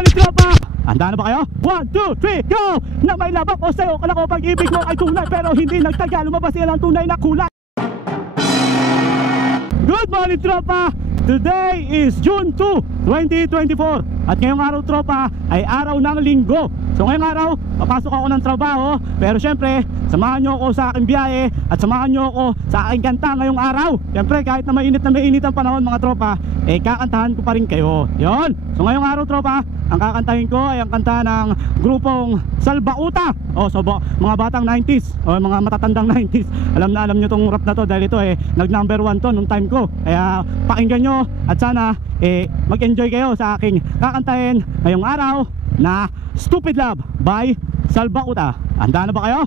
morning tropa! Handa na ba kayo? 1, 2, 3, go! Na may labak o sa'yo, kala ko pag-ibig mo ay tunay pero hindi nagtagal, lumabas yan ang tunay na kulay. Good morning tropa! Today is June 2, 2024. At ngayong araw tropa ay araw ng linggo. So ngayong araw, papasok ako ng trabaho. Pero syempre, samahan nyo ako sa aking biyahe at samahan nyo ako sa aking kanta ngayong araw. Syempre kahit na mainit ang panahon mga tropa, kakantahan ko pa rin kayo. Yon. So ngayong araw tropa, ang kakantahin ko ay ang kanta ng grupong Salbauta. So mga batang 90s o mga matatandang 90s. Alam nyo tong rap na to dahil ito nag number 1 to nung time ko. Kaya pakinggan nyo at sana mag-enjoy kayo sa aking kakantahin ngayong araw na Stupid Love by Salbauta. Handa na ba kayo?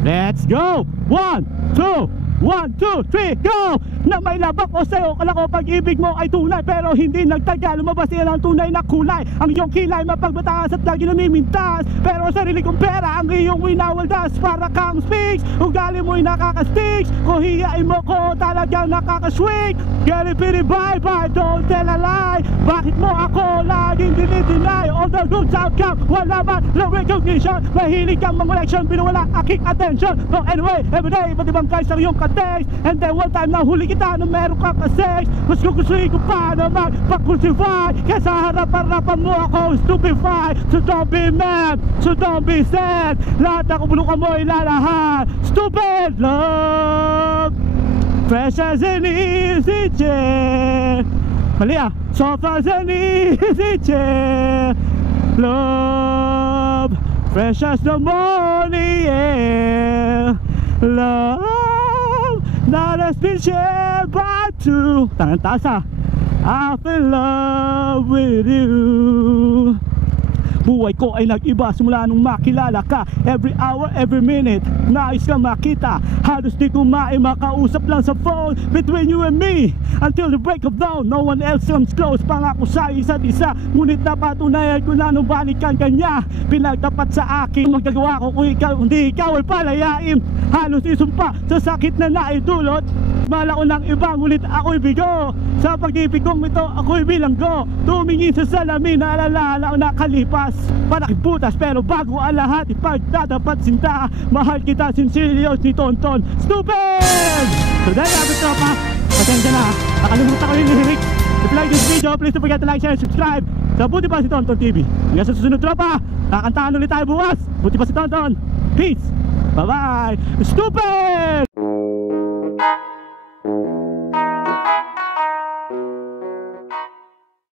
Let's go! 1, 2, 1, 2, 3, go! Na may labak o sa'yo, kala ko pag-ibig mo ay tunay pero hindi nagtagal, lumabas yan ang tunay na kulay. Ang iyong kilay mapagbataas at lagi namimintas, pero sarili kong pera ang iyong winawaldas. Para kang speaks, ugali mo'y nakaka-sticks, kung hiyain mo ko talagang nakaka-swing. Girlie pity bye bye, don't tell a lie. Bakit mo ako laging dinideny? All the good outcome, wala man no recognition. Mahilig kang mang-election, pinuwala aking attention. So anyway, everyday, iba't ibang guys ang iyong text. And then one time nahuli kita nung meron ka ka-sex. Mas gugustuhin ko pa naman pag-cultivate, kaya sa harap-harapan mo ako stupefied. So don't be mad, so don't be sad, lahat ako bulukan mo ilalahat. Stupid love, fresh as an easy chair. Mali soft as an easy chair. Love, fresh as the morning air. Love, not as been shared by two. Tangan taas I fell in love with you. Buhay ko ay nag-iba simula nung makilala ka. Every hour, every minute, nais ka makita. Halos di ko makausap lang sa phone. Between you and me, until the break of dawn, no one else comes close. Pangako sa isa't isa, ngunit napatunayan ko na nung balikan kanya. Pinagtapat sa akin, magagawa ko kung ikaw, hindi ikaw ay palayain. Halos isumpa sa sakit na naidulot. Mala ko ng iba, ngunit ako'y bigo. Sa pag-ibig kong ito, ako'y bilanggo. Tumingin sa salamin, naalala ko nakalipas. Panakibutas, pero bago ang lahat, ipagdadapat sinta. Mahal kita, sincerely ni Tonton. Stupid! So dahil natin tropa, pasensya na, nakalimutan ko yung lyrics. If you like this video, please don't forget to like, share, and subscribe sa Buti Pa Si Tonton TV. Hanggang sa susunod tropa, kakantahan ulit tayo bukas. Buti Pa Si Tonton. Peace! Bye bye! Stupid!